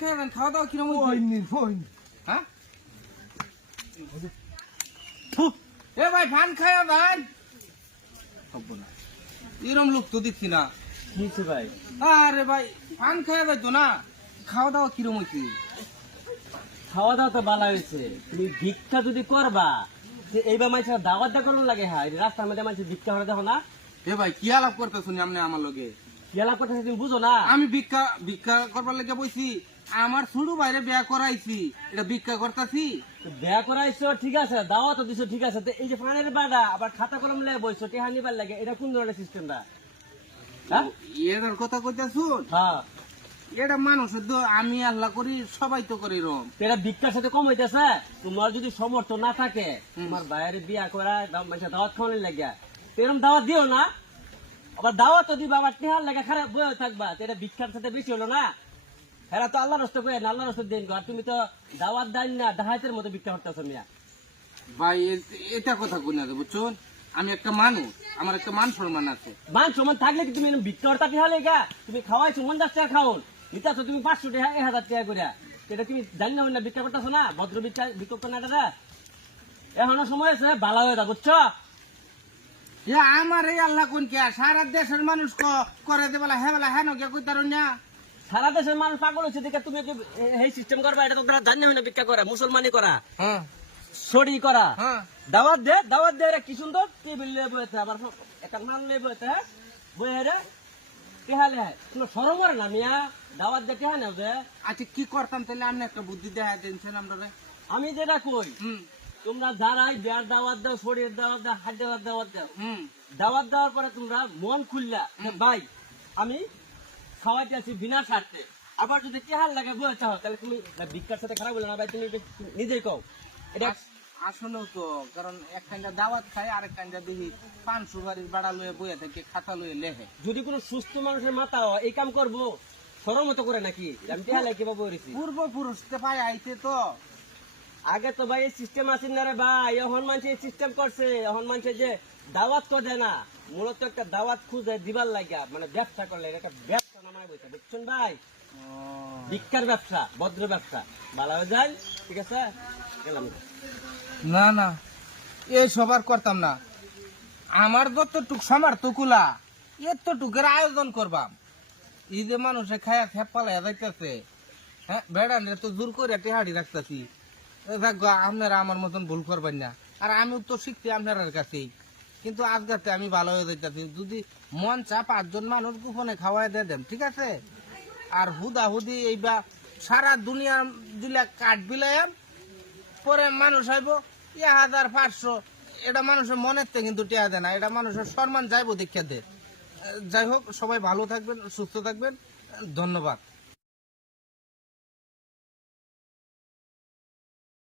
খায় না খাওয়া দাওয়া কিরম হ্যাঁ এ ভাই ফান খায় ভান এরম লোক তো দেখছি না ভাই আরে ভাই ফান খায় ভাই তো না খাওয়া দাওয়া কিরম হয়েছে খাওয়া দাওয়া তো ভালো হয়েছে তুমি ভিক্ষা যদি করবা এইবার মানুষের দাওয়াত দেখানো লাগে হ্যাঁ রাস্তার মধ্যে মানুষের ভিক্ষা হয়ে দেখো না এ ভাই কি আলাপ করতে শুনি আপনি আমার লগে গেলা কথা তুমি বুঝো না আমি ভিক্ষা করবার লেগে বইছি আমার ছোট বাইরে বিয়া করাইছি এটা ভিক্ষা করতেছি বিয়া করাইছো ঠিক আছে দাওয়াত দিছো ঠিক আছে তো এই যে পানের বাড়া আবার খাতা কলম লেগে বইছো টেহা নিবার লাগে এটা কোন ধরনের সিস্টেমটা হ্যাঁ এটার কথা কইতে শুন হ্যাঁ এটা মানুষের তো আমি আল্লাহ করি সবাই তো করি রম এটা ভিক্ষার সাথে কম হইতেছে তোমার যদি সমর্থ না থাকে তোমার বাইরে বিয়া করা দাওয়াত খাওয়ানোর লাগে এরকম দাওয়াত দিও না আবার দাওয়াত যদি বাবা টেহার লাগে খারাপ বয়ে থাকবা এটা ভিক্ষার সাথে বেশি হলো না হ্যাঁ তো আল্লাহ রস্তে করে আল্লাহ রস্তে দেন আর তুমি তো দাওয়াত দেন না ডাহাইতের মতো ভিক্ষা করতেছো মিয়া ভাই এটা কথা কই না বুঝছুন আমি একটা মানুষ আমার একটা মান সম্মান আছে মান সমান থাকলে কি তুমি ভিক্ষা করতে টেহা লেগা তুমি খাওয়াইছো 50 টাকা খাওন নিতাছো তুমি 500 টাকা 1000 টাকা করে এটা তুমি জানি না ভিক্ষা করতেছো না ভদ্র ভিক্ষা বিকল্প না এটা এখনো সময় আছে ভালো হয়ে যা বুঝছো আমার এই আল্লাহ কোন কে সারা দেশের মানুষ করে দেবেলা হেবেলা হেন কে কই তার না সারা দেশের মানুষ পাগল হচ্ছে দেখে তুমি এই সিস্টেম করবা এটা তো তোমরা জানি না ভিক্ষা করা মুসলমানি করা হ্যাঁ সরি করা হ্যাঁ দাওয়াত দে রে কি সুন্দর টেবিল লে বইতে আবার একটা মান লে বইতে বইয়ে রে কেহালে কোনো শরম আর না মিয়া দাওয়াত দে কেহা নেও যে আচ্ছা কি করতাম তাহলে আপনি একটা বুদ্ধি দেখা দিয়েছেন আমরা আমি যেটা কই তোমরা যারাই বিয়ার দাওয়াত দাও শরীরের দাওয়াত দাও হাত দাওয়াত দাও দাওয়াত দেওয়ার পরে তোমরা মন খুললা ভাই আমি খাওয়াইতে আছি বিনা স্বার্থে আবার যদি কেহার লাগে বয়ে চাও তাহলে তুমি ভিক্ষার সাথে খারাপ বলো না ভাই তুমি নিজেই কও এটা আসলেও তো কারণ এক কান্দা দাওয়াত খায় আরেক কান্দা দেখি 500 বাড়ির বাড়া লয়ে বইয়া থেকে খাতা লয়ে লেহে যদি কোনো সুস্থ মানুষের মাথা এই কাম করবো সরম মতো করে নাকি আমি টেহালাই কিভাবে বলেছি পূর্বপুরুষ পাই আইতে তো আগে তো ভাই এই সিস্টেম আছে না রে ভাই এখন মানুষ এই সিস্টেম করছে এখন মানুষের যে দাওয়াত তো দেয় না মূলত একটা দাওয়াত খুঁজে দিবার লাগিয়া মানে ব্যবসা করলে একটা ব্যবসা নামায় বসে বুঝছেন ভাই ভিক্ষার ব্যবসা ভদ্র ব্যবসা ভালো হয়ে যায় ঠিক আছে গেলাম না না এই সবার করতাম না আমার যতটুক সামর্থ্যকুলা এতটুকের আয়োজন করবাম এই যে মানুষে খায়া খেপ পালাইয়া যাইতেছে হ্যাঁ বেড়ানে তো জোর করে টেহাড়ি রাখতেছি আপনারা আমার মতন ভুল করবেন না আর আমিও তো শিখছি আপনার কাছেই কিন্তু আজকাতে আমি ভালো হয়ে যাইতেছি যদি মন চা 5 জন মানুষ গোপনে খাওয়াই দিয়ে দেন ঠিক আছে আর হুদি এইবা সারা দুনিয়া দিলে কাঠ বিলাম পরে মানুষ আইব 1500 এটা মানুষের মনের থেকে কিন্তু টেয়া দেয় না এটা মানুষের সম্মান যাইব দেখিয়া দে যাই হোক সবাই ভালো থাকবেন সুস্থ থাকবেন ধন্যবাদ।